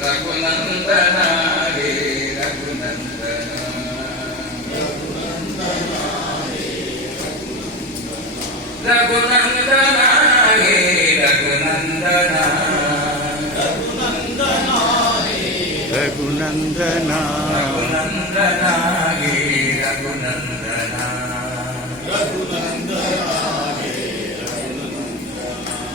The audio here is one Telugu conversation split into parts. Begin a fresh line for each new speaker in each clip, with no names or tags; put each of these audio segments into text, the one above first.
రఘునందనా రఘునందనా రఘునందనా రఘునందనా హే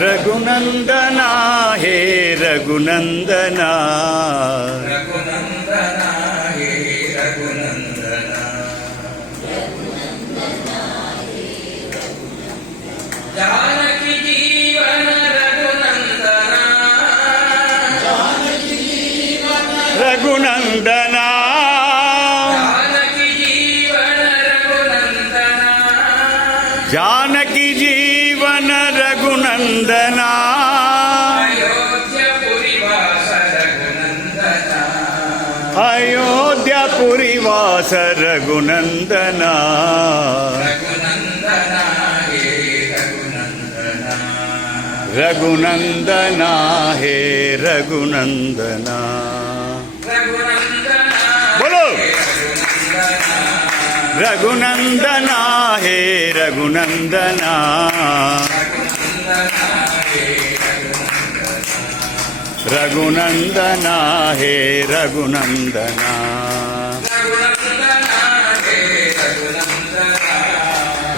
రఘునందన హే రఘునందన రఘునందన అయోధ్యపురి వాస రఘునందన.
అయోధ్యపురి వాస రఘునందన.
రఘునందన హే రఘునందన
రఘునందన. హే రఘునందన.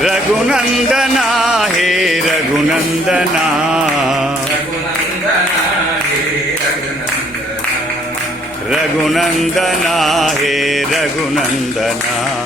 రఘునందన
బోలో
రఘునందన.
రఘునందన హే రఘునందన
రఘునందన.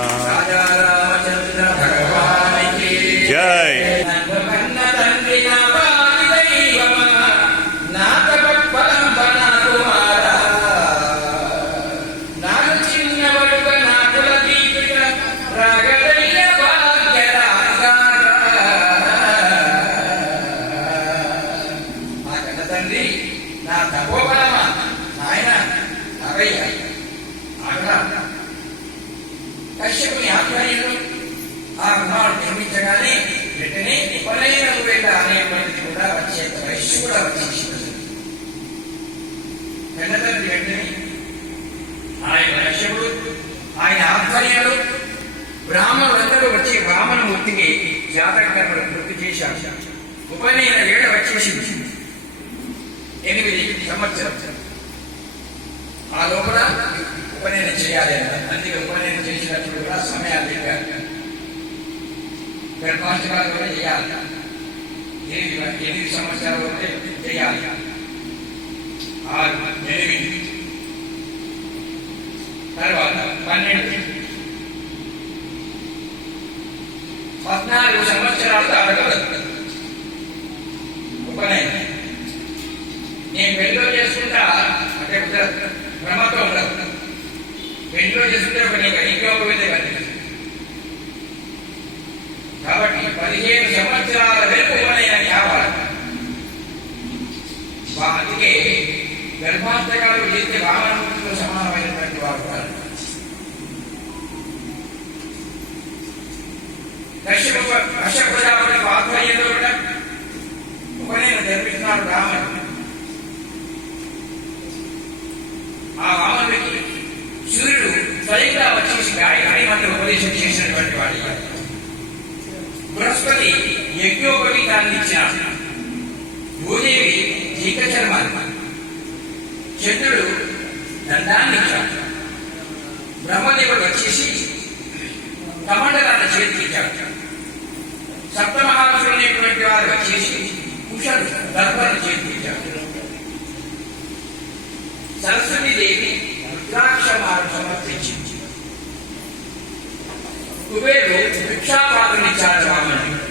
నా తపోబలమా? నాయన అరయ్య ఆగ్రా. కశ్యపుని ఆధ్వర్యంలో ఆ గుణాలు నిర్మించగానే వెంటనే ఉపనయన వేళ అనేటువంటిది కూడా వచ్చేంత వయస్సు కూడా వచ్చింది. కన్నతండ్రి వెంటనే ఆయన కశ్యపుడు ఆయన ఆధ్వర్యంలో బ్రాహ్మణులందరూ వచ్చి వామనమూర్తికి జాతకర్మలు పూర్తి చేశారు. ఉపనయన ఏడ వచ్చేసింది. ఎనిమిది సంవత్సరం. ఆ లోపల ఉపనయనం చేయాలి అందుకే ఉపనయనం చేసినప్పుడు కూడా సమయాలు పెట్టారు. గర్భాష్టకాలు కూడా చేయాలి. ఎనిమిది ఎనిమిది సంవత్సరాలు ఉంటే చేయాలి. ఆరు ఎనిమిది. తర్వాత పన్నెండు. పద్నాలుగు సంవత్సరాలతో అడగదు అంటే కుదరదు. భ్రమతో ఉండదు పెళ్ళిలో చేసుకుంటే ఒక నీకు ఇంకొక విధంగా కనిపిస్తుంది కాబట్టి పదిహేను సంవత్సరాల వరకు ఉపనయనం కావాలి వా- అందుకే గర్భాంతకాలు చేస్తే వామనమూర్తితో సమానమైనటువంటి వారు కాదు. కశ్యప కశ్యప ప్రజాపతి ఆధ్వర్యంలో గాయత్రి మంత్ర ఉపదేశం చేసినటువంటి వాడి బృహస్పతి యజ్ఞోపవీతాన్ని ఇచ్చిన భూదేవి జీక చంద్రుడు దండాన్ని ఇచ్చాడు బ్రహ్మదేవుడు వచ్చేసి కమండలాన్ని చేతికిచ్చాడు సప్తమహారుషులు అనేటువంటి వారు వచ్చేసి కుషలు దర్భను చేతికిచ్చాడు సరస్వతి దేవి మార్గం సమర్పించింది 의외로 불쾌하고 하는 입장이라고 하면.